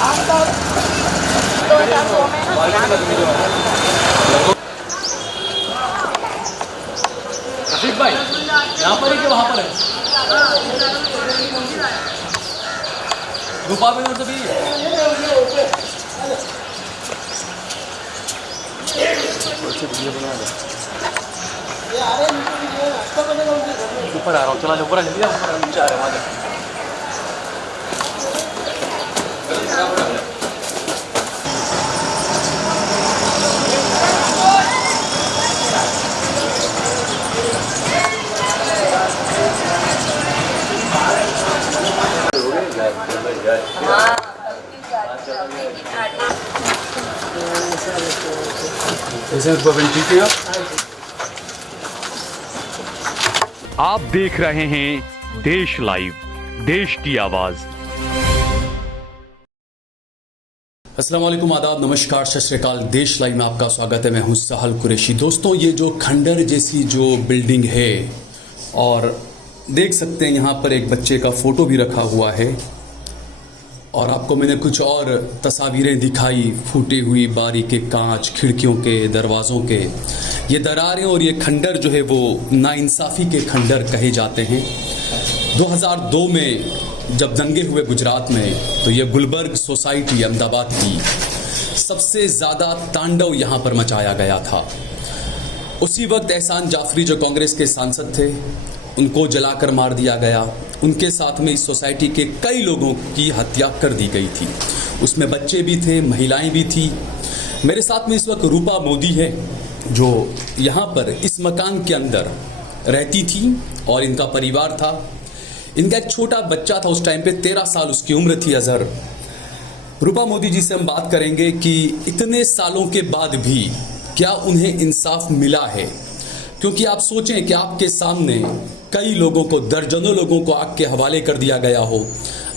2002 में रफीक भाई यहाँ पर है कि वहाँ पर है? रूपा में तो भी ऊपर आ रहा हूँ, चला ऊपर आ जल्दी, ऊपर नीचे आ रहा है वहाँ। आप देख रहे हैं देश लाइव, देश की आवाज। अस्सलाम वालेकुम, आदाब, नमस्कार, सत श्री अकाल। देश लाइव में आपका स्वागत है। मैं हूं साहल कुरैशी। दोस्तों, ये जो खंडर जैसी जो बिल्डिंग है और देख सकते हैं यहाँ पर एक बच्चे का फोटो भी रखा हुआ है और आपको मैंने कुछ और तस्वीरें दिखाई, फूटी हुई बारी के कांच, खिड़कियों के, दरवाज़ों के, ये दरारें और ये खंडर जो है वो नाइंसाफ़ी के खंडर कहे जाते हैं। 2002 में जब दंगे हुए गुजरात में, तो ये गुलबर्ग सोसाइटी अहमदाबाद की सबसे ज़्यादा तांडव यहाँ पर मचाया गया था। उसी वक्त एहसान जाफरी जो कांग्रेस के सांसद थे, उनको जलाकर मार दिया गया। उनके साथ में इस सोसाइटी के कई लोगों की हत्या कर दी गई थी। उसमें बच्चे भी थे, महिलाएं भी थी। मेरे साथ में इस वक्त रूपा मोदी है जो यहाँ पर इस मकान के अंदर रहती थी और इनका परिवार था। इनका एक छोटा बच्चा था, उस टाइम पे 13 साल उसकी उम्र थी, अजहर। रूपा मोदी जी से हम बात करेंगे कि इतने सालों के बाद भी क्या उन्हें इंसाफ मिला है, क्योंकि आप सोचें कि आपके सामने कई लोगों को, दर्जनों लोगों को आग के हवाले कर दिया गया हो,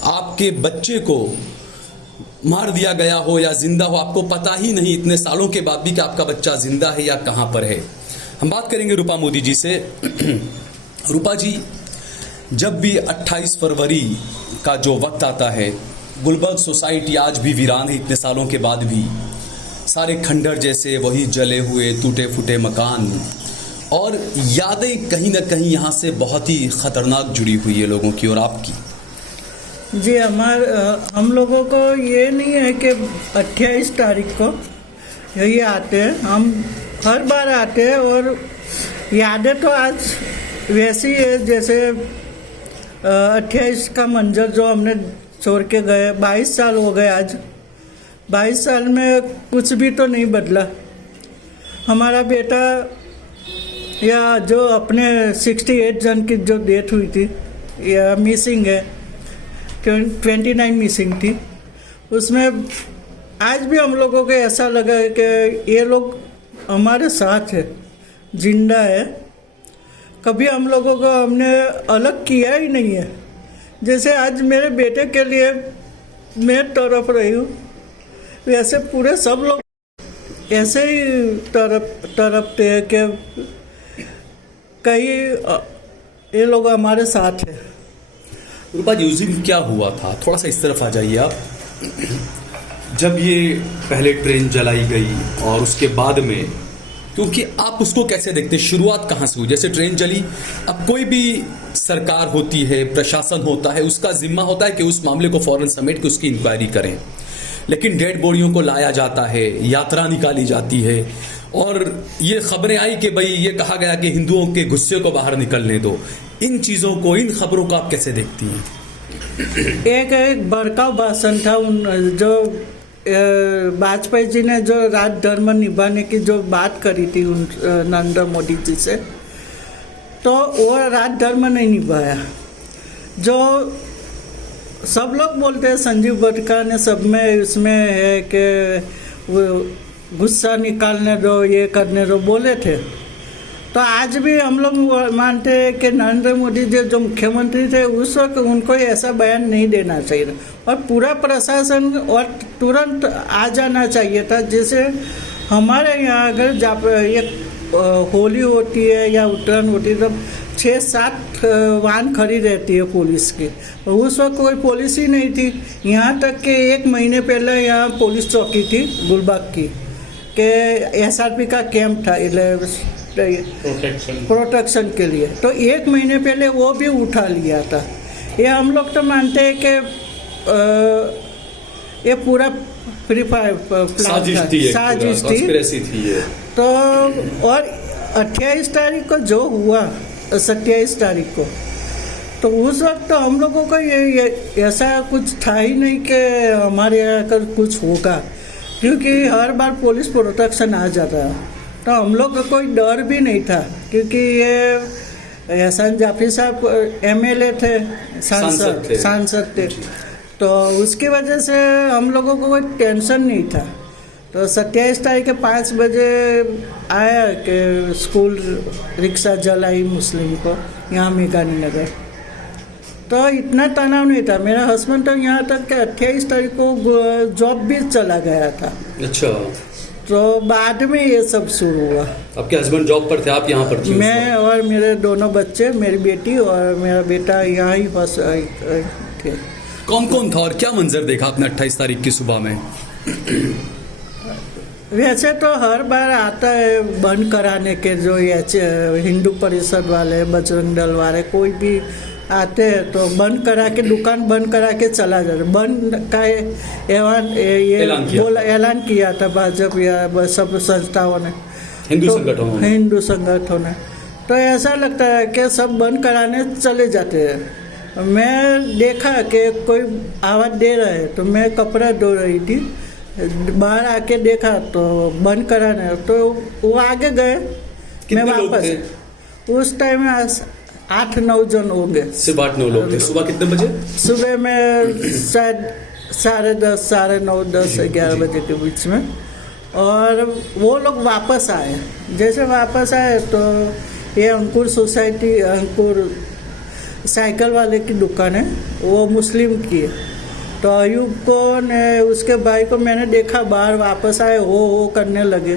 आपके बच्चे को मार दिया गया हो या जिंदा हो, आपको पता ही नहीं इतने सालों के बाद भी कि आपका बच्चा जिंदा है या कहां पर है। हम बात करेंगे रूपा मोदी जी से। रूपा जी, जब भी 28 फरवरी का जो वक्त आता है, गुलबर्ग सोसाइटी आज भी वीरान है, इतने सालों के बाद भी सारे खंडर जैसे वही जले हुए टूटे फूटे मकान और यादें कहीं ना कहीं यहाँ से बहुत ही खतरनाक जुड़ी हुई है लोगों की और आपकी। जी, हम लोगों को ये नहीं है कि 28 तारीख को यही आते हैं, हम हर बार आते हैं और यादें तो आज वैसी है जैसे 28 का मंजर जो हमने छोड़ के गए। 22 साल हो गए आज। 22 साल में कुछ भी तो नहीं बदला। हमारा बेटा या जो अपने 68 जन की जो डेथ हुई थी या मिसिंग है, 29 मिसिंग थी, उसमें आज भी हम लोगों को ऐसा लगा है कि ये लोग हमारे साथ है, जिंदा है। कभी हम लोगों को हमने अलग किया ही नहीं है। जैसे आज मेरे बेटे के लिए मैं तड़प रही हूँ, वैसे पूरे सब लोग ऐसे ही तड़पते हैं कि कई ये लोग हमारे साथ है। रूपा जी, उस दिन क्या हुआ था? थोड़ा सा इस तरफ आ जाइए आप। जब ये पहले ट्रेन जलाई गई और उसके बाद में, क्योंकि आप उसको कैसे देखते, शुरुआत कहाँ से हुई? जैसे ट्रेन जली, अब कोई भी सरकार होती है, प्रशासन होता है, उसका जिम्मा होता है कि उस मामले को फौरन समेट के उसकी इंक्वायरी करें, लेकिन डेड बॉडियों को लाया जाता है, यात्रा निकाली जाती है और ये खबरें आई कि भाई ये कहा गया कि हिंदुओं के गुस्से को बाहर निकलने दो। इन चीज़ों को, इन खबरों को आप कैसे देखती हैं? एक बड़का भाषण था जो वाजपेयी जी ने जो राज धर्म निभाने की जो बात करी थी नरेंद्र मोदी जी से, तो वो राज धर्म नहीं निभाया। जो सब लोग बोलते हैं, संजीव बटका ने सब में इसमें है कि वो गुस्सा निकालने दो, ये करने दो बोले थे। तो आज भी हम लोग मानते हैं कि नरेंद्र मोदी जी जो मुख्यमंत्री थे उस वक्त उनको ऐसा बयान नहीं देना चाहिए और पूरा प्रशासन और तुरंत आ जाना चाहिए था। जैसे हमारे यहाँ अगर ये होली होती है या उत्तरायण होती है, तो 6-7 वाहन खड़ी रहती है पुलिस की। उस वक्त कोई पुलिस ही नहीं थी। यहाँ तक कि 1 महीने पहले यहाँ पुलिस चौकी थी गुलबाग की, कि SRP का कैंप था प्रोटेक्शन के लिए, तो 1 महीने पहले वो भी उठा लिया था। ये हम लोग तो मानते हैं कि ये पूरा फ्री फायर साजिश थी ये। तो और 28 तारीख को जो हुआ, 27 तारीख को, तो उस वक्त तो हम लोगों को ये ऐसा कुछ था ही नहीं कि हमारे यहाँ का कुछ होगा, क्योंकि हर बार पुलिस प्रोटेक्शन आ जाता है, तो हम लोग को कोई डर भी नहीं था, क्योंकि ये एहसान जाफरी साहब MLA थे, सांसद थे, तो उसकी वजह से हम लोगों को कोई टेंशन नहीं था। तो 27 तारीख के 5 बजे आया कि स्कूल रिक्शा जलाई मुस्लिम को यहाँ मेघानी नगर, तो इतना तनाव नहीं था। मेरा हस्बैंड तो यहाँ तक कि 28 तारीख को जॉब भी चला गया था। अच्छा, तो बाद में ये सब शुरू हुआ। आपके हस्बैंड जॉब पर थे, आप यहाँ पर थी? मैं और मेरे दोनों बच्चे, मेरी बेटी और मेरा बेटा यहाँ ही बस थे। कौन कौन था और क्या मंजर देखा आपने 28 तारीख की सुबह में? वैसे तो हर बार आता है बंद कराने के, जो हिंदू परिषद वाले, बजरंग दल वाले, कोई भी आते हैं तो बंद करा के, दुकान बंद करा के चला जाता। बंद का ऐलान किया था भाजपा या सब संस्थाओं ने, हिंदू संगठनों ने। तो ऐसा लगता है कि सब बंद कराने चले जाते हैं। मैं देखा कि कोई आवाज़ दे रहा है, तो मैं कपड़ा धो रही थी, बाहर आके देखा तो बंद कराने, तो वो आगे गए, मैं वापस। उस टाइम में 8-9 जन होंगे, सिर्फ 8-9 लोग थे। सुबह कितने बजे? सुबह में शायद 10:30, 9:30, 10, 11 बजे के बीच में। और वो लोग वापस आए। जैसे वापस आए तो ये अंकुर सोसाइटी, अंकुर साइकिल वाले की दुकान है, वो मुस्लिम की है। तो अयूब को ने, उसके भाई को मैंने देखा बाहर वापस आए, हो करने लगे,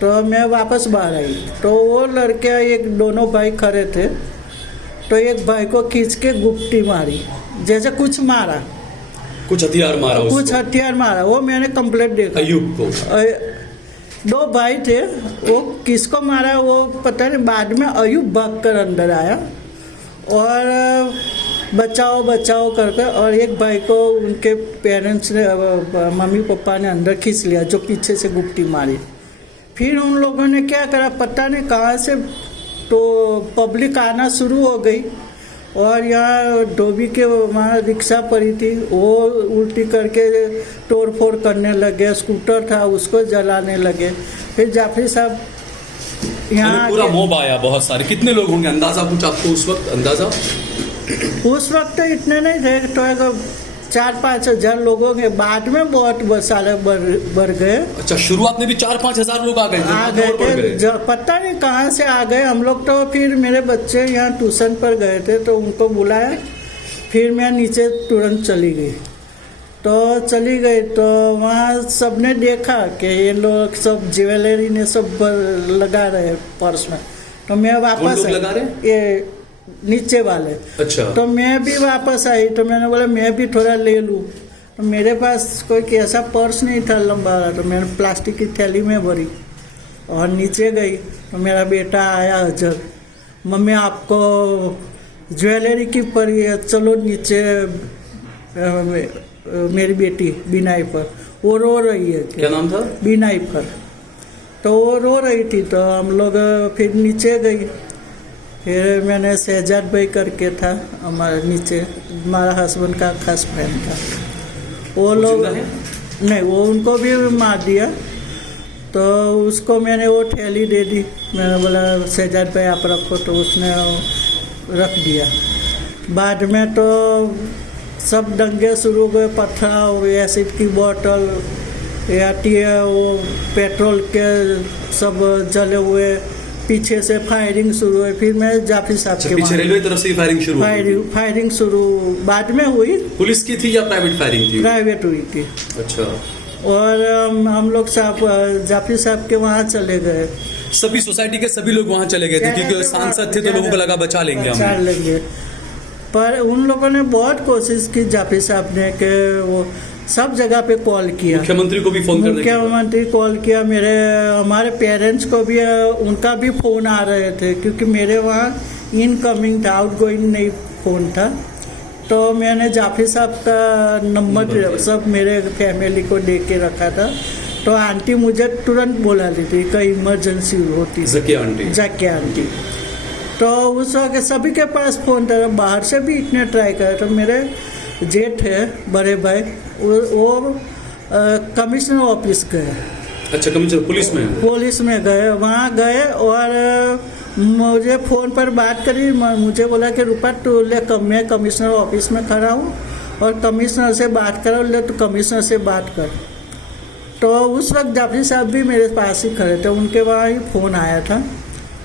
तो मैं वापस बाहर आई। तो वो लड़के दोनों भाई खड़े थे, तो एक भाई को खींच के गुप्ती मारी, जैसे कुछ मारा, कुछ हथियार मारा। वो मैंने कंप्लेंट देखा। अयूब को 2 भाई थे, वो किसको मारा वो पता नहीं। बाद में अयूब भाग कर अंदर आया और बचाओ करके, और एक भाई को उनके पेरेंट्स ने, मम्मी पापा ने अंदर खींच लिया, जो पीछे से गुप्ती मारी। फिर उन लोगों ने क्या करा पता नहीं कहाँ से, तो पब्लिक आना शुरू हो गई, और यहाँ धोबी के वहाँ रिक्शा पड़ी थी, वो उल्टी करके तोड़ फोड़ करने लगे। स्कूटर था, उसको जलाने लगे। फिर जाफरी साहब यहाँ पूरा मोब आया, बहुत सारे। कितने लोग होंगे अंदाजा कुछ आपको उस वक्त? अंदाजा उस वक्त तो इतने नहीं थे, तो 4-5 हज़ार लोगों के, बाद में बहुत सारे बढ़ गए। अच्छा, शुरुआत में भी 4-5 हज़ार लोग आ गए पता नहीं कहाँ से आ गए। हम लोग तो फिर मेरे बच्चे यहाँ ट्यूशन पर गए थे, तो उनको बुलाया, फिर मैं नीचे तुरंत चली गई। तो वहाँ सबने देखा कि ये लोग सब ज्वेलरी ने सब लगा रहे पर्स में, तो मैं वापस लगा रहे? ये नीचे वाले। अच्छा। तो मैं भी वापस आई, तो मैंने बोला मैं भी थोड़ा ले लूँ। तो मेरे पास कोई कैसा पर्स नहीं था लंबा वाला, तो मैंने प्लास्टिक की थैली में भरी और नीचे गई। तो मेरा बेटा आया, अजर, मम्मी आपको ज्वेलरी की पड़ी है, चलो नीचे। मेरी बेटी बिनाई पर, वो रो रही है। क्या नाम था? बिनाई पर। तो वो रो रही थी, तो हम लोग फिर नीचे गई। फिर मैंने शहजाद भाई करके था हमारे नीचे, हमारा हस्बैंड का खास फ्रेंड था। वो लोग नहीं, वो उनको भी मार दिया। तो उसको मैंने वो थैली दे दी, मैंने बोला शहजाद भाई आप रखो, तो उसने रख दिया। बाद में तो सब दंगे शुरू हुए, पत्थर, एसिड की बोतल आती है, वो पेट्रोल के सब जले हुए, पीछे से फायरिंग शुरू हुई। फिर मैं जाफरी साहब के पीछे रेलवे तरफ से फायरिंग शुरू बाद में हुई। पुलिस की थी या प्राइवेट फायरिंग थी? प्राइवेट हुई थी। अच्छा। और हम लोग जाफरी साहब के वहाँ चले गए, सभी सोसाइटी के सभी लोग वहाँ चले गए थे क्योंकि सांसद थे तो लोगों को लगा बचा लेंगे बचा हम। लेंगे। पर उन लोगों ने बहुत कोशिश की जाफरी साहब ने कि वो सब जगह पे कॉल किया, मुख्यमंत्री को भी फोन करने की मुख्यमंत्री कॉल किया, हमारे पेरेंट्स को भी उनका भी फ़ोन आ रहे थे क्योंकि मेरे वहाँ इनकमिंग था, आउटगोइंग नहीं फ़ोन था। तो मैंने जाफरी साहब का नंबर सब मेरे फैमिली को दे के रखा था। तो आंटी मुझे तुरंत बोला दी थी कहीं इमरजेंसी होती, जाकिया आंटी। तो उस वक्त सभी के पास फ़ोन था, बाहर से भी इतने ट्राई करे। तो मेरे जेठ है बड़े भाई, वो कमिश्नर ऑफिस गए। अच्छा, कमिश्नर पुलिस में गए, वहाँ गए और मुझे फ़ोन पर बात करी। मुझे बोला कि रूपा तू ले, मैं कमिश्नर ऑफिस में खड़ा हूँ और कमिश्नर से बात करो, ले तो कमिश्नर से बात कर। तो उस वक्त जाफरी साहब भी मेरे पास ही खड़े थे, उनके वहाँ ही फ़ोन आया था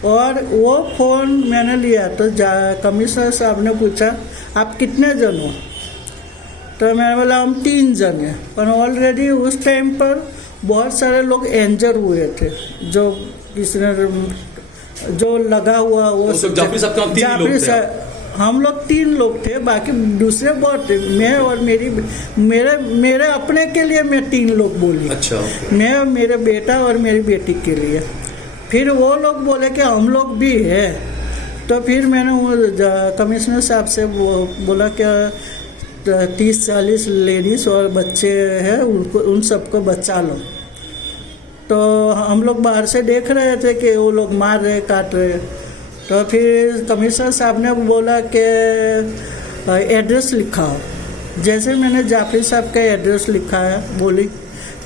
और वो फ़ोन मैंने लिया। तो कमिश्नर साहब ने पूछा आप कितने जन हो? तो मैंने बोला हम 3 जन हैं। पर ऑलरेडी उस टाइम पर बहुत सारे लोग इंजर हुए थे, जो किसी ने जो लगा हुआ वो जाफरी साहब हम लोग 3 लोग थे, बाकी दूसरे बहुत थे। मैं और मेरे अपने के लिए मैं 3 लोग बोली। अच्छा, मैं और मेरे बेटा और मेरी बेटी के लिए। फिर वो लोग बोले कि हम लोग भी है। तो फिर मैंने वो कमिश्नर साहब से बोला कि 30-40 लेडीज़ और बच्चे हैं, उनको उन सबको बचा लो। तो हम लोग बाहर से देख रहे थे कि वो लोग मार रहे, काट रहे। तो फिर कमिश्नर साहब ने बोला कि एड्रेस लिखाओ। जैसे मैंने जाफरी साहब का एड्रेस लिखा है, बोली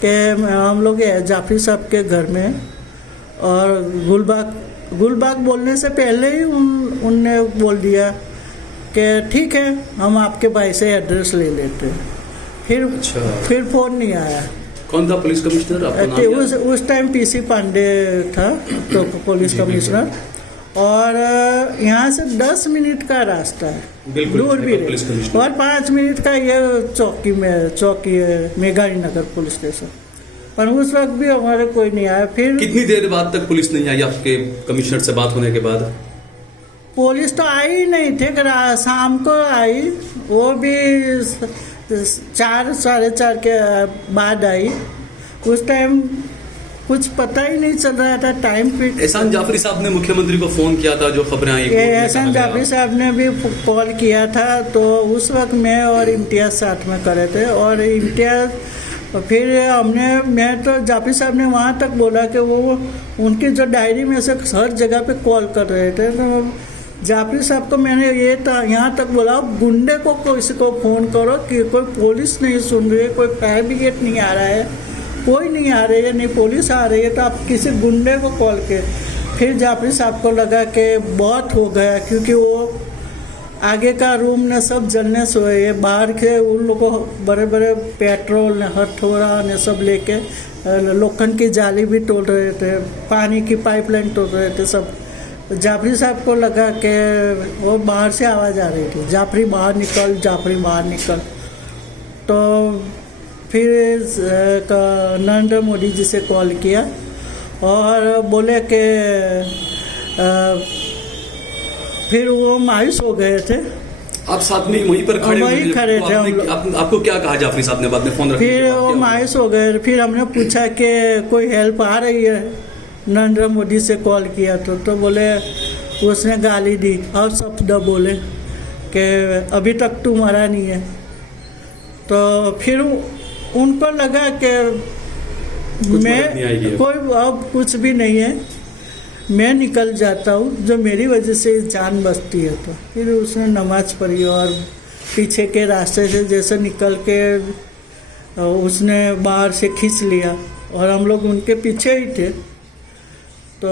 कि हम लोग जाफरी साहब के घर में, और गुलबाग बोलने से पहले ही उनने बोल दिया कि ठीक है हम आपके भाई से एड्रेस ले लेते हैं। फिर फ़ोन नहीं आया। कौन था पुलिस कमिश्नर? उस टाइम पीसी पांडे था तो पुलिस कमिश्नर। और यहाँ से 10 मिनट का रास्ता है, दूर भी है, और 5 मिनट का ये चौकी है मेघानी नगर पुलिस स्टेशन। पर उस वक्त भी हमारे कोई नहीं आया। फिर कितनी देर बाद तक पुलिस नहीं आई आपके कमिश्नर से बात होने के बाद? पुलिस तो आई ही नहीं थे, शाम को आई, वो भी 4 साढ़े 4 के बाद आई। उस टाइम कुछ पता ही नहीं चल रहा था टाइम पे। एहसान जाफरी साहब ने मुख्यमंत्री को फोन किया था, जो खबरें आई। एहसान जाफरी साहब ने भी कॉल किया था। तो उस वक्त मैं और इम्तियाज़ साथ में करे थे, और इम्तियाज़ फिर मैं तो जाफरी साहब ने वहाँ तक बोला कि वो उनकी जो डायरी में से हर जगह पे कॉल कर रहे थे। तो जाफरी साहब को मैंने यहाँ तक बोला गुंडे को किसी को फ़ोन करो कि कोई पुलिस नहीं सुन रही है, कोई फायर ब्रिगेड नहीं आ रहा है, कोई नहीं आ रही है, नहीं पुलिस आ रही है, तो आप किसी गुंडे को कॉल के। फिर जाफरी साहब को लगा कि बहुत हो गया, क्योंकि वो आगे का रूम ने सब जलने सोए, बाहर के उन लोगों बड़े बड़े पेट्रोल ने हथौड़ा ने सब लेके लोखंड की जाली भी तोड़ रहे थे, पानी की पाइपलाइन तोड़ रहे थे सब। जाफरी साहब को लगा कि वो बाहर से आवाज़ आ रही थी, जाफरी बाहर निकल, जाफरी बाहर निकल। तो फिर नरेंद्र मोदी जी से कॉल किया और बोले कि फिर वो मायूस हो गए थे। आप साथ में वहीं पर खड़े थे हम लोग। आपको क्या कहा जाफरी साहब ने बाद में फोन रखा? फिर वो मायूस हो गए। फिर हमने पूछा कि कोई हेल्प आ रही है, नरेंद्र मोदी से कॉल किया तो बोले, उसने गाली दी और शब्द बोले कि अभी तक तू मरा नहीं है। तो फिर उनको लगा कि मैं कोई अब कुछ भी नहीं है, मैं निकल जाता हूँ, जो मेरी वजह से जान बचती है। तो फिर उसने नमाज पढ़ी और पीछे के रास्ते से जैसे निकल के उसने बाहर से खींच लिया, और हम लोग उनके पीछे ही थे। तो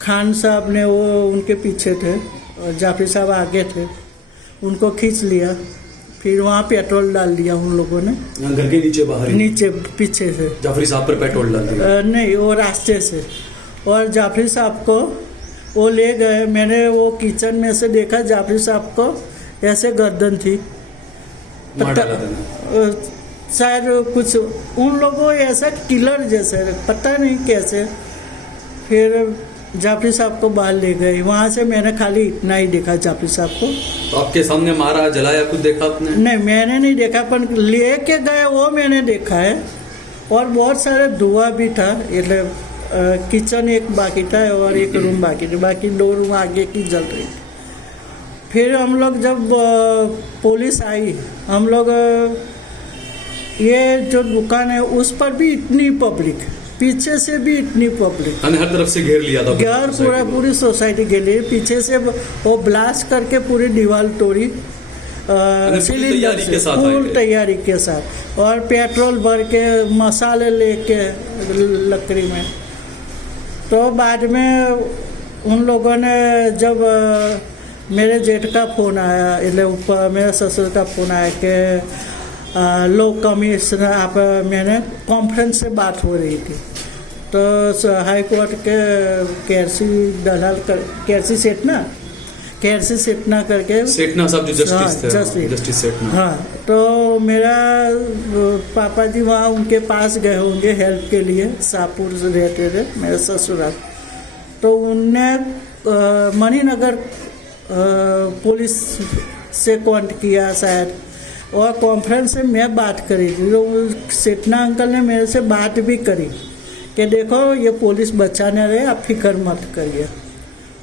खान साहब ने वो उनके पीछे थे और जाफरी साहब आगे थे, उनको खींच लिया। फिर वहाँ पेट्रोल डाल दिया उन लोगों ने, घर के नीचे बाहर नीचे पीछे से जाफरी साहब पर पेट्रोल डाल दिया। नहीं, वो रास्ते से। और जाफरी साहब को वो ले गए। मैंने वो किचन में से देखा, जाफरी साहब को ऐसे गर्दन थी, शायद कुछ उन लोगों ऐसा किलर जैसे, पता नहीं कैसे फिर जाफरी साहब को बाहर ले गए। वहाँ से मैंने खाली इतना ही देखा जाफरी साहब को। तो आपके सामने मारा जलाया कुछ देखा आपने? नहीं, मैंने नहीं देखा, पर ले के गए वो मैंने देखा है। और बहुत सारे धुआं भी था। मतलब किचन एक बाकी था और एक रूम बाकी था, बाकी 2 रूम आगे की जल रही थी। फिर हम लोग जब पुलिस आई, हम लोग ये जो दुकान है उस पर भी इतनी पब्लिक, पीछे से भी इतनी पब्लिक, हमें हर तरफ से घेर लिया था। घर पूरी सोसाइटी के लिए पीछे से वो ब्लास्ट करके पूरी दीवार तोड़ी सिलेंडर से, फुल तैयारी के साथ, और पेट्रोल भर के मसाले लेके लकड़ी में। तो बाद में उन लोगों ने जब मेरे जेठ का फ़ोन आया, એટલે ऊपर मेरे ससुर का फ़ोन आया कि लो कमिश्नर आप, मैंने कॉन्फ्रेंस से बात हो रही थी। तो हाई कोर्ट के केरसी सेठना करके, सेठना साहब जो जस्टिस थे, जस्टिस सेठना। हाँ, तो मेरा पापा जी वहाँ उनके पास गए होंगे हेल्प के लिए, शाहपुर से रहते थे मेरे ससुराल। तो उनने मणिनगर पुलिस से कॉन्टेक्ट किया शायद, और कॉन्फ्रेंस से मैं बात करी थी। तो सेठना अंकल ने मेरे से बात भी करी कि देखो ये पुलिस बचाने रहे, आप फिक्र मत करिए।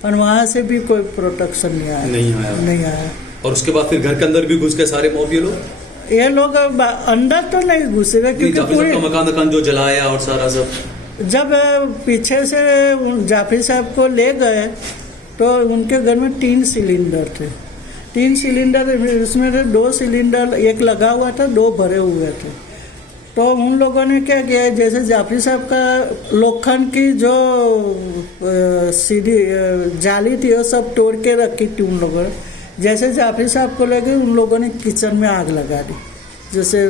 और वहाँ से भी कोई प्रोटेक्शन नहीं आया। और उसके बाद फिर घर के अंदर भी घुस गए सारे मौलवी लोग? ये लोग अंदर तो नहीं घुसे थे, क्योंकि पूरी मकान जो जलाया और सारा सब। जब पीछे से जाफरी साहब को ले गए तो उनके घर में 3 सिलेंडर थे। 3 सिलेंडर, उसमें से 2 सिलेंडर एक लगा हुआ था, 2 भरे हुए थे। तो उन लोगों ने क्या किया, जैसे जाफरी साहब का लोखंड की जो सीधी जाली थी वो सब तोड़ के रखी थी उन लोगों ने। जैसे जाफरी साहब को लगे, उन लोगों ने किचन में आग लगा दी, जैसे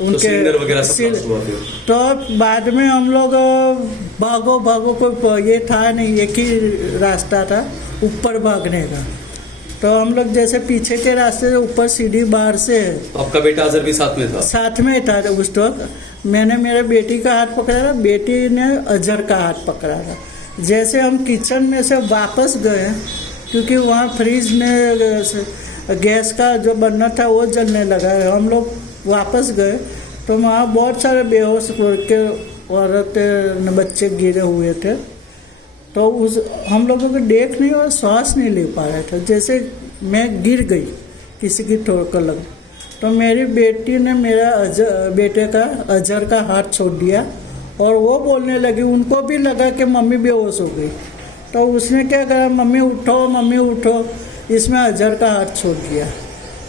उनके तो बाद में हम लोग भागो कोई ये था नहीं, एक ही रास्ता था ऊपर भागने का। तो हम लोग जैसे पीछे के रास्ते से ऊपर सीढ़ी बाहर से। आपका बेटा अजहर भी साथ में था? साथ में था उस वक्त। मैंने मेरे बेटी का हाथ पकड़ा था, बेटी ने अजहर का हाथ पकड़ा था। जैसे हम किचन में से वापस गए, क्योंकि वहाँ फ्रिज ने गैस का जो बर्नर था वो जलने लगा, हम लोग वापस गए तो वहाँ बहुत सारे बेहोश के औरतें बच्चे गिरे हुए थे। तो उस हम लोगों को देख नहीं और श्वास नहीं ले पा रहे थे। जैसे मैं गिर गई, किसी की ठोकर लग, तो मेरी बेटी ने मेरा बेटे का अजहर का हाथ छोड़ दिया और वो बोलने लगी। उनको भी लगा कि मम्मी बेहोश हो गई। तो उसने क्या करा, मम्मी उठो, इसमें अजहर का हाथ छोड़ दिया।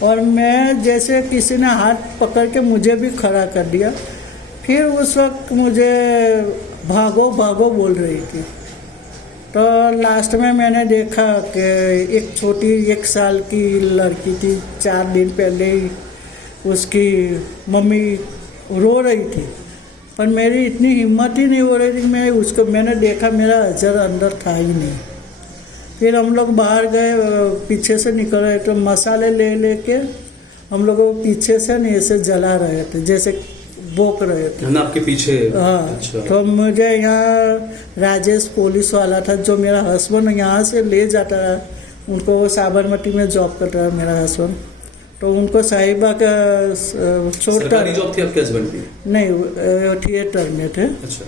और मैं जैसे किसी ने हाथ पकड़ के मुझे भी खड़ा कर दिया। फिर उस वक्त मुझे भागो बोल रही थी। तो लास्ट में मैंने देखा कि एक छोटी 1 साल की लड़की थी, 4 दिन पहले ही उसकी मम्मी रो रही थी, पर मेरी इतनी हिम्मत ही नहीं हो रही थी। मैंने देखा, मेरा अजहर अंदर था ही नहीं। फिर हम लोग बाहर गए, पीछे से निकल रहे तो मसाले लेके हम लोग पीछे से नहीं ऐसे जला रहे थे, जैसे बोक रहे थे ना आपके पीछे। हाँ। अच्छा। तो मुझे यहाँ राजेश पुलिस वाला था, जो मेरा हस्बैंड यहाँ से ले जाता है, उनको वो साबरमती में जॉब करता है मेरा हस्बैंड। तो उनको साहिबा का छोड़ता। जॉब थी आपके हस्बैंड की? नहीं, थिएटर में थे। अच्छा।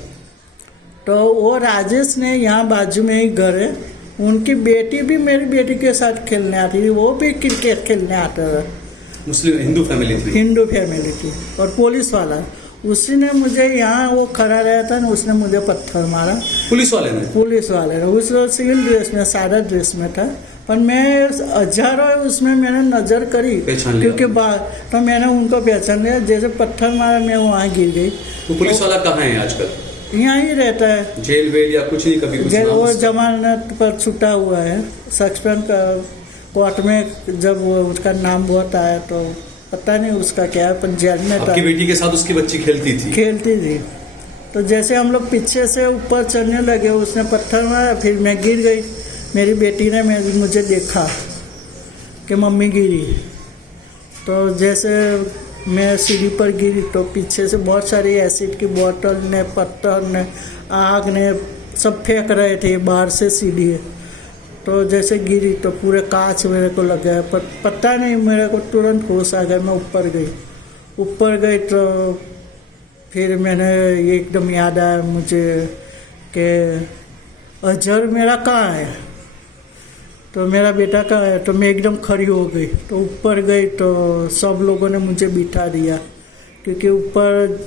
तो वो राजेश ने यहाँ बाजू में ही घर है, उनकी बेटी भी मेरी बेटी के साथ खेलने आती थी, वो भी क्रिकेट खेलने आता था। मुस्लिम हिंदू फैमिली थी। और पुलिस वाला, उसी ने मुझे यहाँ वो खड़ा रहा था ना, उसने मुझे पत्थर मारा। पुलिस वाले ने उस सिविल ड्रेस में, सादा ड्रेस में था, पर मैं अजहर और उसमें मैंने नजर करी, क्योंकि तो मैंने उनको पहचान लिया। जैसे पत्थर मारा, मैं वहाँ गिर गई। तो पुलिस वाला कहाँ है आजकल? यहाँ ही रहता है। जेल वेल या कुछ नहीं? कभी जेल वो जमानत पर छूटा हुआ है, सस्पेंड का कोर्ट में जब उसका नाम बहुत आया तो पता नहीं उसका क्या है, पर जेल में था। आपकी बेटी के साथ उसकी बच्ची खेलती थी। तो जैसे हम लोग पीछे से ऊपर चढ़ने लगे, उसने पत्थर मारा, फिर मैं गिर गई। मेरी बेटी ने मुझे देखा कि मम्मी गिरी। तो जैसे मैं सीढ़ी पर गिरी तो पीछे से बहुत सारी एसिड की बोतल ने, पत्थर ने, आग ने सब फेंक रहे थे बाहर से सीढ़ी, तो जैसे गिरी तो पूरे कांच मेरे को लग गया, पर पता नहीं मेरे को तुरंत होश आ गया। मैं ऊपर गई तो फिर मैंने एकदम याद आया मुझे कि अजहर मेरा कहाँ है, तो मेरा बेटा कहाँ है, तो मैं एकदम खड़ी हो गई। तो ऊपर गई तो सब लोगों ने मुझे बिठा दिया, क्योंकि ऊपर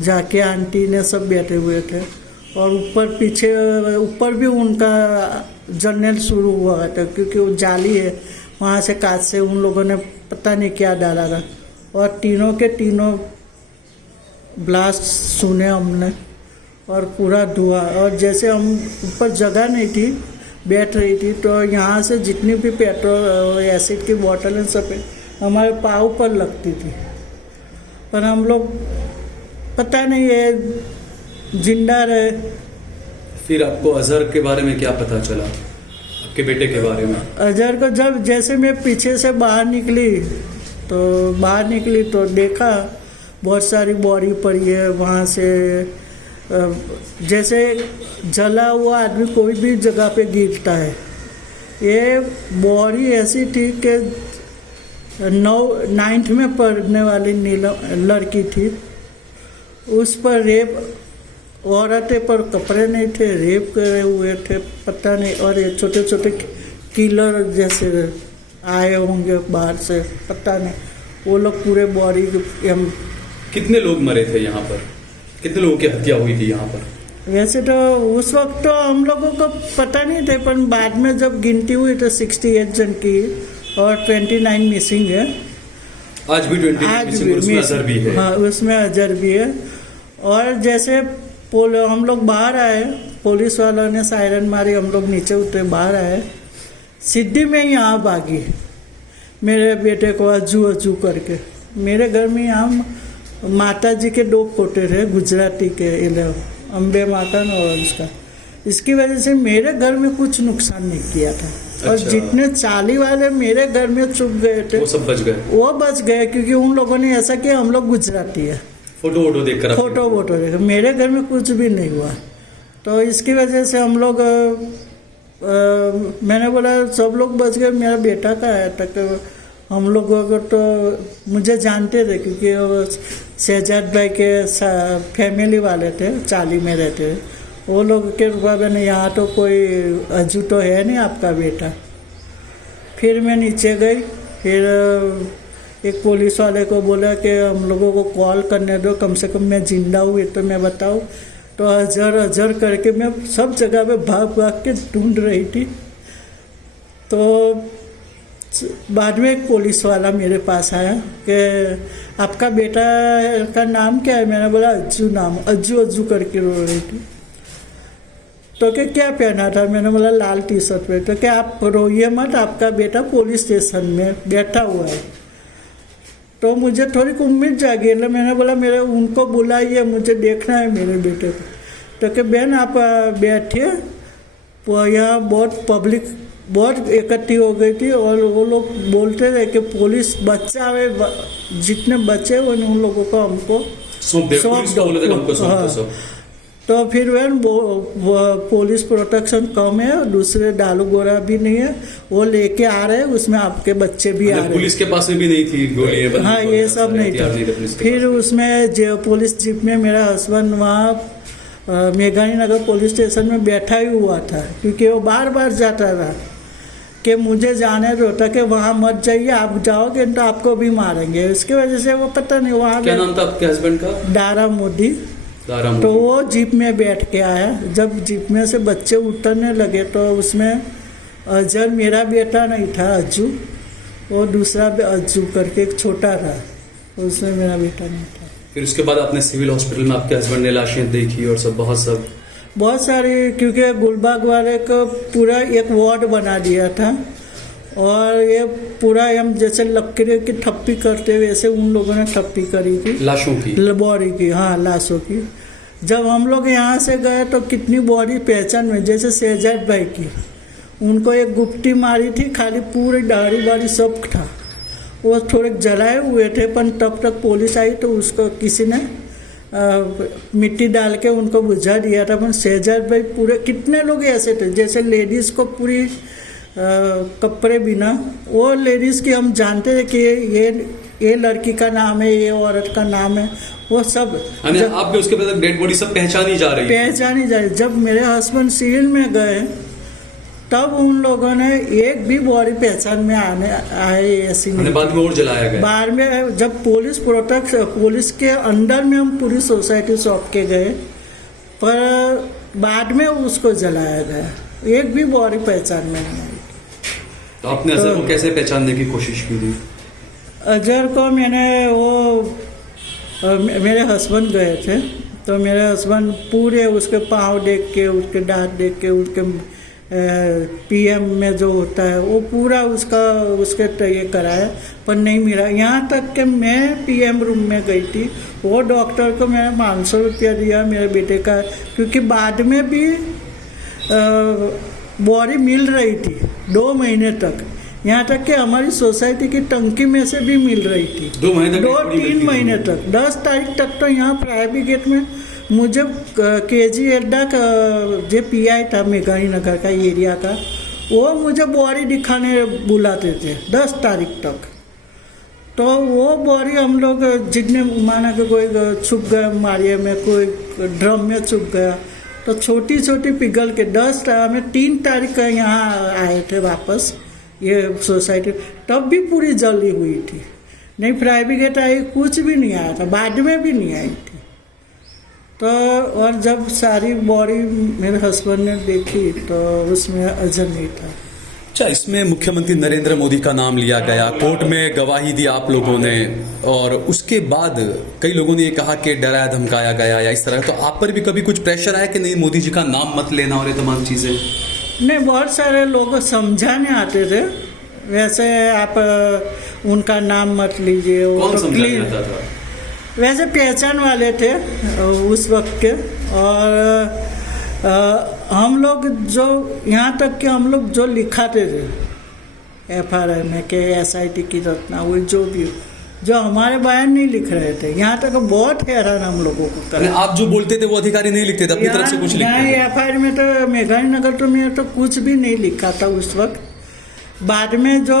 जाके आंटी ने सब बैठे हुए थे, और ऊपर भी उनका जर्नल शुरू हुआ था, क्योंकि वो जाली है, वहाँ से कांच से उन लोगों ने पता नहीं क्या डाला था, और तीनों के तीनों ब्लास्ट सुने हमने, और पूरा धुआं। और जैसे हम ऊपर जगह नहीं थी, बैठ रही थी, तो यहाँ से जितनी भी पेट्रोल और एसिड की बोतलें सब हमारे पाँव पर लगती थी, पर हम लोग पता नहीं है जिंदा रहे। फिर आपको अजहर के बारे में क्या पता चला, आपके बेटे के बारे में? अजहर को जब जैसे मैं पीछे से बाहर निकली तो देखा बहुत सारी बॉडी पड़ी है वहाँ से। जैसे जला हुआ आदमी कोई भी जगह पे गिरता है, ये बॉडी ऐसी थी कि 9th में पढ़ने वाली लड़की थी, उस पर रेप, औरतें पर कपड़े नहीं थे, रेप करे हुए थे, पता नहीं। और ये छोटे छोटे किलर जैसे आए होंगे बाहर से, पता नहीं, वो लोग पूरे बॉडी। कितने लोग मरे थे यहाँ पर, कितने लोगों की हत्या हुई थी यहाँ पर? वैसे तो उस वक्त तो हम लोगों को पता नहीं थे, पर बाद में जब गिनती हुई तो 68 जन की और 29 मिसिंग है। आज भी 29 उसमें अजहर भी है। हाँ, उसमें अजहर भी है। और जैसे हम लोग बाहर आए, पुलिस वालों ने सायरन मारी, हम लोग नीचे उतरे, बाहर आए, सीधी में यहाँ भागी मेरे बेटे को अज्जू करके। मेरे घर में यहाँ माता जी के 2 फोटो थे गुजराती के, अम्बे माता और उसका, इसकी वजह से मेरे घर में कुछ नुकसान नहीं किया था। और जितने चाली वाले मेरे घर में चुप गए थे वो बच गए, क्योंकि उन लोगों ने ऐसा किया, हम लोग गुजराती है, फोटो देख, मेरे घर में कुछ भी नहीं हुआ। तो इसकी वजह से हम लोग मैंने बोला सब लोग बच गए, मेरा बेटा का है तक। हम लोग तो मुझे जानते थे, क्योंकि वो शहजाद भाई के फैमिली वाले थे, चाली में रहते थे, वो लोग के रुपा ने यहाँ तो कोई अजू तो है नहीं आपका बेटा। फिर मैं नीचे गई, फिर एक पुलिस वाले को बोला कि हम लोगों को कॉल करने दो, कम से कम मैं जिंदा हुई तो मैं बताऊँ। तो अजहर करके मैं सब जगह पे भाग के ढूंढ रही थी। तो बाद में एक पुलिस वाला मेरे पास आया कि आपका बेटा का नाम क्या है? मैंने बोला अज्जू करके रो रही थी। तो क्या पहना था? मैंने बोला लाल टी-शर्ट पे। तो क्या आप रोइए मत, आपका बेटा पुलिस स्टेशन में बैठा हुआ है। तो मुझे थोड़ी उम्मीद जागी, मैंने बोला मेरे उनको बुलाइए, मुझे देखना है मेरे बेटे को। तो क्या बहन आप बैठिए, यहाँ बहुत पब्लिक बहुत इकट्ठी हो गई थी, और वो लोग बोलते थे कि पुलिस बच्चा है, जितने बच्चे उन लोगों को हमको सौंप दो। तो फिर वो पुलिस प्रोटेक्शन कम है, दूसरे डालू गोरा भी नहीं है, वो लेके आ रहे हैं, उसमें आपके बच्चे भी आ रहे हैं। पुलिस के पास भी नहीं थी गोली? हाँ, ये सब नहीं था। फिर उसमें जो पुलिस जीप में मेरा हस्बैंड वहाँ मेघानी नगर पुलिस स्टेशन में बैठा ही हुआ था, क्योंकि वो बार जाता था कि मुझे जाने दो, कि वहाँ मत जाइए, आप जाओगे तो आपको भी मारेंगे। इसकी वजह से वो पता नहीं वहाँ। क्या नाम था आपके हस्बैंड का? दारा मोदी। तो वो जीप में बैठ के आया। जब जीप में से बच्चे उतरने लगे तो उसमें अजहर मेरा बेटा नहीं था, अज्जू, वो दूसरा अज्जू करके एक छोटा था, उसमें मेरा बेटा नहीं था। फिर उसके बाद आपने सिविल हॉस्पिटल में आपके हस्बैंड ने लाशें देखी और सब बहुत सारी, क्योंकि गुलबाग वाले को पूरा एक वार्ड बना दिया था, और ये पूरा हम जैसे लकड़ी की ठप्पी करते वैसे उन लोगों ने ठप्पी करी थी लाशों की, बॉडी की। हाँ, लाशों की। जब हम लोग यहाँ से गए तो कितनी बॉडी पहचान में, जैसे शहजाद भाई की, उनको एक गुप्ती मारी थी, खाली पूरी दाढ़ी वाड़ी सब था, वो थोड़े जलाए हुए थे, पर तब तक पुलिस आई तो उसको किसी ने मिट्टी डाल के उनको बुझा दिया था। पर शहजाद भाई पूरे कितने लोग ऐसे थे, जैसे लेडीज़ को पूरी कपड़े बिना, वो लेडीज़ की हम जानते थे कि ये लड़की का नाम है, ये औरत का नाम है, वो सब आप भी उसके बाद डेड बॉडी सब पहचानी जा रही। जब मेरे हस्बैंड सिविल में गए तब उन लोगों ने एक भी बॉडी पहचान में आए ऐसी नहीं। बाद में और जलाया गया। बाद में जब पुलिस के अंडर में हम पूरी सोसाइटी सौंप के गए, पर बाद में उसको जलाया गया, एक भी बॉडी पहचान में नहीं आई। तो आपने अजहर को कैसे पहचानने की कोशिश की थी? अजहर को मैंने मेरे हस्बैंड गए थे, तो मेरे हस्बैंड पूरे उसके पाँव देख के, उसके दांत देख के, उसके पीएम में जो होता है वो पूरा उसके ये कराया, पर नहीं मिला। यहाँ तक कि मैं पीएम रूम में गई थी, वो डॉक्टर को मैंने 500 रुपया दिया मेरे बेटे का, क्योंकि बाद में भी बॉडी मिल रही थी 2 महीने तक। यहाँ तक कि हमारी सोसाइटी की टंकी में से भी मिल रही थी 2-3 महीने तक। 10 तारीख तक तो यहाँ प्राइवेट गेट में मुझे केजी अड्डा का जो पीआई था मेघानी नगर का एरिया का, वो मुझे बॉडी दिखाने बुलाते थे 10 तारीख तक। तो वो बॉडी हम लोग जितने माना कि कोई छुप गया मारिया में, कोई ड्रम में छुप गया, तो छोटी छोटी पिघल के 3 तारीख का यहाँ आए थे वापस ये सोसाइटी, तब भी पूरी जली हुई थी। नहीं प्राइवेट आई, कुछ भी नहीं आया था, बाद में भी नहीं आई थी। तो और जब सारी बॉडी मेरे हस्बैंड ने देखी तो उसमें अजहर नहीं था। अच्छा, इसमें मुख्यमंत्री नरेंद्र मोदी का नाम लिया गया, कोर्ट में गवाही दी आप लोगों ने, और उसके बाद कई लोगों ने ये कहा कि डराया धमकाया गया या इस तरह। तो आप पर भी कभी कुछ प्रेशर आया कि नहीं मोदी जी का नाम मत लेना और ये तमाम चीज़ें? नहीं, बहुत सारे लोग समझाने आते थे, वैसे आप उनका नाम मत लीजिए। कौन समझाने आता था? वैसे पहचान वाले थे उस वक्त के, और हम लोग जो यहाँ तक कि हम लोग जो लिखाते थे FRI में कि SIT की रचना हुई, जो भी जो हमारे बयान नहीं लिख रहे थे, यहाँ तक बहुत हैरान हम लोगों को कर। आप जो बोलते थे वो अधिकारी नहीं लिखते थे, अपनी तरफ से कुछ लिखते थे? नहीं, FIR में तो मेघानी नगर तो मैं तो कुछ भी नहीं लिखा था उस वक्त। बाद में जो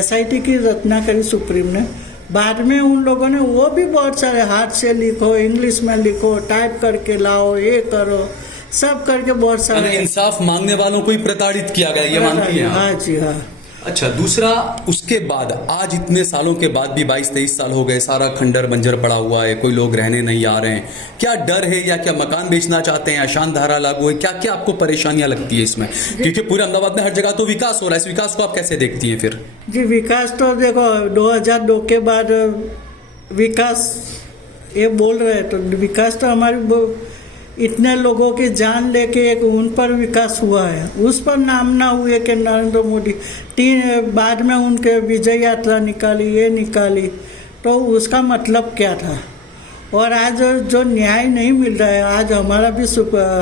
SIT की रचना करी सुप्रीम ने, बाद में उन लोगों ने वो भी बहुत सारे हाथ से लिखो, इंग्लिश में लिखो, टाइप करके लाओ, ये करो, सब करके बहुत सारे इंसाफ मांगने वालों को ही प्रताड़ित किया गया, ये मानती हैं? हाँ जी हाँ। अच्छा, दूसरा, उसके बाद आज इतने सालों के बाद भी 22-23 साल हो गए, सारा खंडर बंजर पड़ा हुआ है, कोई लोग रहने नहीं आ रहे हैं, क्या डर है या क्या मकान बेचना चाहते हैं, अशांत धारा लागू है, क्या क्या आपको परेशानियां लगती है इसमें? क्योंकि पूरे अहमदाबाद में हर जगह तो विकास हो रहा है, इस विकास को आप कैसे देखती हैं फिर? जी, विकास तो देखो 2002 के बाद विकास ये बोल रहे, तो विकास तो हमारी इतने लोगों की जान लेके एक उन पर विकास हुआ है, उस पर नाम ना हुए कि नरेंद्र मोदी बाद में उनके विजय यात्रा निकाली, ये निकाली, तो उसका मतलब क्या था? और आज जो न्याय नहीं मिल रहा है, आज हमारा भी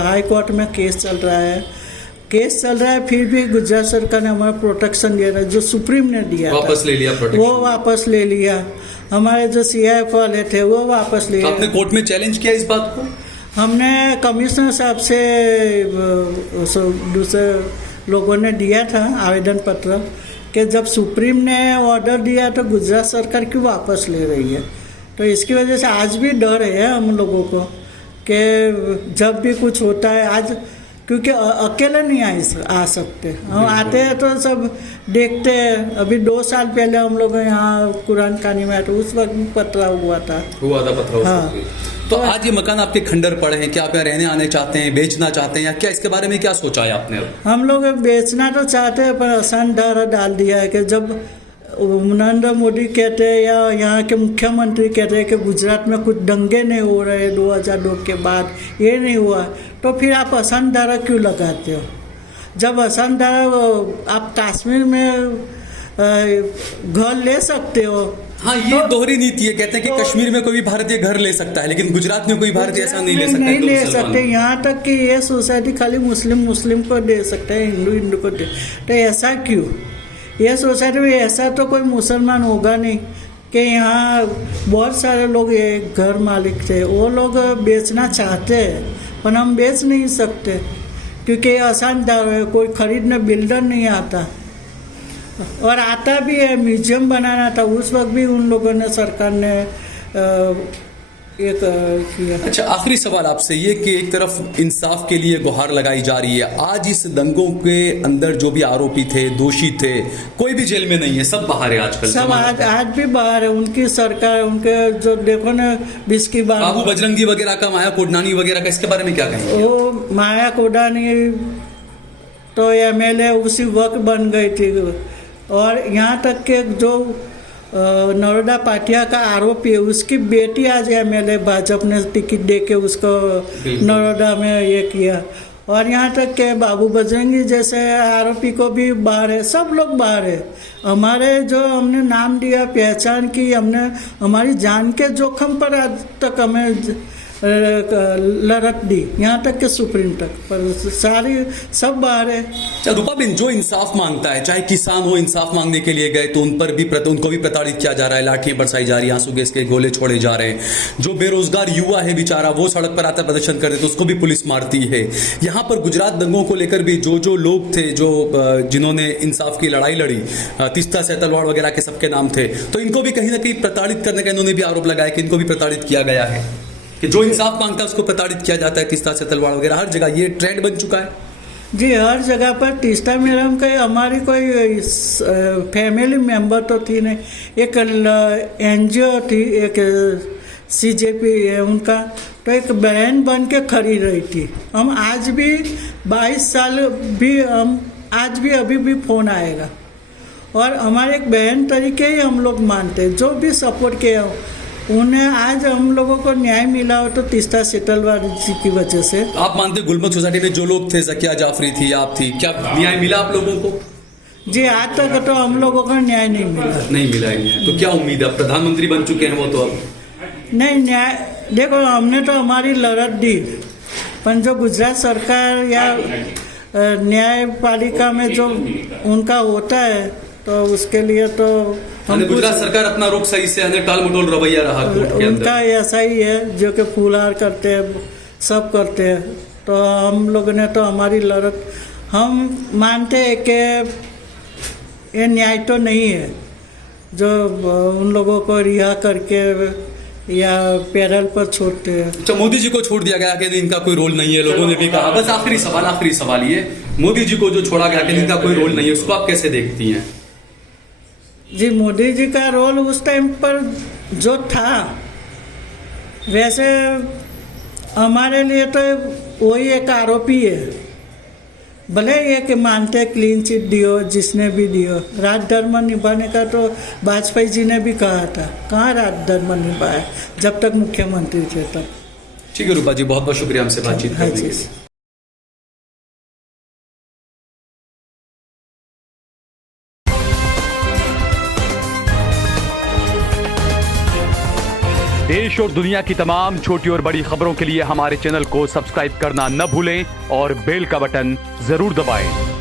हाई कोर्ट में केस चल रहा है, फिर भी गुजरात सरकार ने हमारा प्रोटेक्शन दिया था, जो सुप्रीम ने दिया वापस ले लिया, वो वापस ले लिया। हमारे जो CIF वाले थे वो वापस ले लिया। आपने कोर्ट में चैलेंज किया इस बात को? हमने कमिश्नर साहब से दूसरे लोगों ने दिया था आवेदन पत्र कि जब सुप्रीम ने ऑर्डर दिया तो गुजरात सरकार क्यों वापस ले रही है। तो इसकी वजह से आज भी डर है हम लोगों को कि जब भी कुछ होता है, आज क्योंकि अकेले नहीं आ सकते, हम आते हैं तो सब देखते हैं। अभी 2 साल पहले हम लोग यहाँ कुरान खानी में आए तो उस वक्त पतरा हुआ था पतरा। हाँ। तो आज ये मकान आपके खंडर पड़े हैं, क्या आप यहाँ रहने आने चाहते हैं, बेचना चाहते हैं, या क्या इसके बारे में क्या सोचा है आपने? हम लोग बेचना तो चाहते हैं, पर आसान धारा डाल दिया है कि जब नरेंद्र मोदी कहते हैं या यहाँ के मुख्यमंत्री कहते हैं कि गुजरात में कुछ दंगे नहीं हो रहे 2002 के बाद, ये नहीं हुआ, तो फिर आप आसान धारा क्यों लगाते हो? जब आसान धारा आप कश्मीर में घर ले सकते हो। हाँ, ये दोहरी नीति है, कहते हैं कि कश्मीर में कोई भी भारतीय घर ले सकता है, लेकिन गुजरात में कोई भारतीय ऐसा नहीं ले सकता। यहाँ तक कि ये सोसाइटी खाली मुस्लिम को दे सकते हैं, हिंदू को दे, तो ऐसा क्यों? ये सोसाइटी में ऐसा तो कोई मुसलमान होगा नहीं कि यहाँ बहुत सारे लोग ये घर मालिक थे, वो लोग बेचना चाहते हैं पर हम बेच नहीं सकते क्योंकि आसान दाव है, कोई खरीदने बिल्डर नहीं आता और आता भी है। म्यूजियम बनाना था, उस वक्त भी उन लोगों ने, सरकार ने एक किया। अच्छा, आखिरी सवाल आपसे ये कि एक तरफ इंसाफ के लिए गुहार लगाई जा रही है, आज इस दंगों के अंदर जो भी आरोपी थे, दोषी थे, कोई भी जेल में नहीं है, सब बाहर है आजकल, सब आज भी बाहर है। उनकी सरकार, उनके जो देखो ना बिस्की बाबू बजरंगी वगैरह का, माया कोडनानी वगैरह का, इसके बारे में क्या कहेंगे? वो माया कोडनानी तो MLA उसी वक्त बन गई थी और यहाँ तक के जो नरोदा पाटिया का आरोपी है, उसकी बेटी आज MLA भाजपा ने टिकट दे के उसको नरोदा में ये किया और यहाँ तक के बाबू बजरंगी जैसे आरोपी को भी बाहर है, सब लोग बाहर है। हमारे जो हमने नाम दिया, पहचान की, हमने हमारी जान के जोखम पर आज तक हमें लड़त दी, यहाँ तक के सुप्रीम तक, पर सारी सब बाहर है। अच्छा रूपाबिन, जो इंसाफ मांगता है, चाहे किसान हो, इंसाफ मांगने के लिए गए तो उनको भी प्रताड़ित किया जा रहा है, लाठियां बरसाई जा रही हैं, आंसू गैस के गोले छोड़े जा रहे हैं। जो बेरोजगार युवा है बेचारा, वो सड़क पर आता प्रदर्शन कर रहे तो उसको भी पुलिस मारती है। यहाँ पर गुजरात दंगों को लेकर भी जो लोग थे, जो जिन्होंने इंसाफ की लड़ाई लड़ी, तीस्ता सेतलवाड़ वगैरह के सबके नाम थे, तो इनको भी कहीं ना कहीं प्रताड़ित करने का इन्होंने भी आरोप लगाया कि इनको भी प्रताड़ित किया गया है, कि जो इंसाफ मांगता है उसको प्रताड़ित किया जाता है। तीस्ता से तलवाड़ वगैरह हर जगह ये ट्रेंड बन चुका है जी, हर जगह पर। तीस्ता मैडम का हमारी कोई फैमिली मेंबर तो थी नहीं, एक NGO थी, एक CJP है उनका, तो एक बहन बन के खड़ी रही थी। हम आज भी 22 साल भी, हम आज भी अभी भी फोन आएगा और हमारे एक बहन तरीके ही हम लोग मानते हैं। जो भी सपोर्ट किया उन्हें, आज हम लोगों को न्याय मिला हो तो तीस्ता सेतलवाड़ जी की वजह से। आप मानते गुलमर्ग सोसाइटी में जो लोग थे, जकिया जाफरी थी, आप थी, क्या न्याय मिला आप लोगों को? जी, आज तक तो हम लोगों को न्याय नहीं मिला है न्याय। तो क्या उम्मीद है? प्रधानमंत्री बन चुके हैं वो, तो अब नहीं न्याय। देखो, हमने तो हमारी लड़त दी, पर जो गुजरात सरकार या न्यायपालिका में जो उनका होता है तो उसके लिए तो गुजरात सरकार अपना रुख सही से टाल मटोल रवैया रहा उनका ऐसा ही है, जो कि फूलहार करते हैं, सब करते हैं। तो हम लोगों ने तो हमारी लड़त, हम मानते हैं कि ये न्याय तो नहीं है जो उन लोगों को रिहा करके या पैरल पर छोड़ते हैं। अच्छा, मोदी जी को छोड़ दिया गया कि इनका कोई रोल नहीं है, लोगों ने भी कहा। बस आखिरी सवाल ये, मोदी जी को जो छोड़ा गया कि इनका कोई रोल नहीं है, उसको आप कैसे देखती हैं? जी, मोदी जी का रोल उस टाइम पर जो था, वैसे हमारे लिए तो वही एक आरोपी है। भले ये कि मानते क्लीन चिट दियो, जिसने भी दियो, राज धर्म निभाने का तो वाजपेयी जी ने भी कहा था, कहाँ राज धर्म निभाया जब तक मुख्यमंत्री थे तब। ठीक है रूपा जी, बहुत बहुत शुक्रिया हमसे बातचीत करने के लिए। देश और दुनिया की तमाम छोटी और बड़ी खबरों के लिए हमारे चैनल को सब्सक्राइब करना न भूलें और बेल का बटन जरूर दबाएं।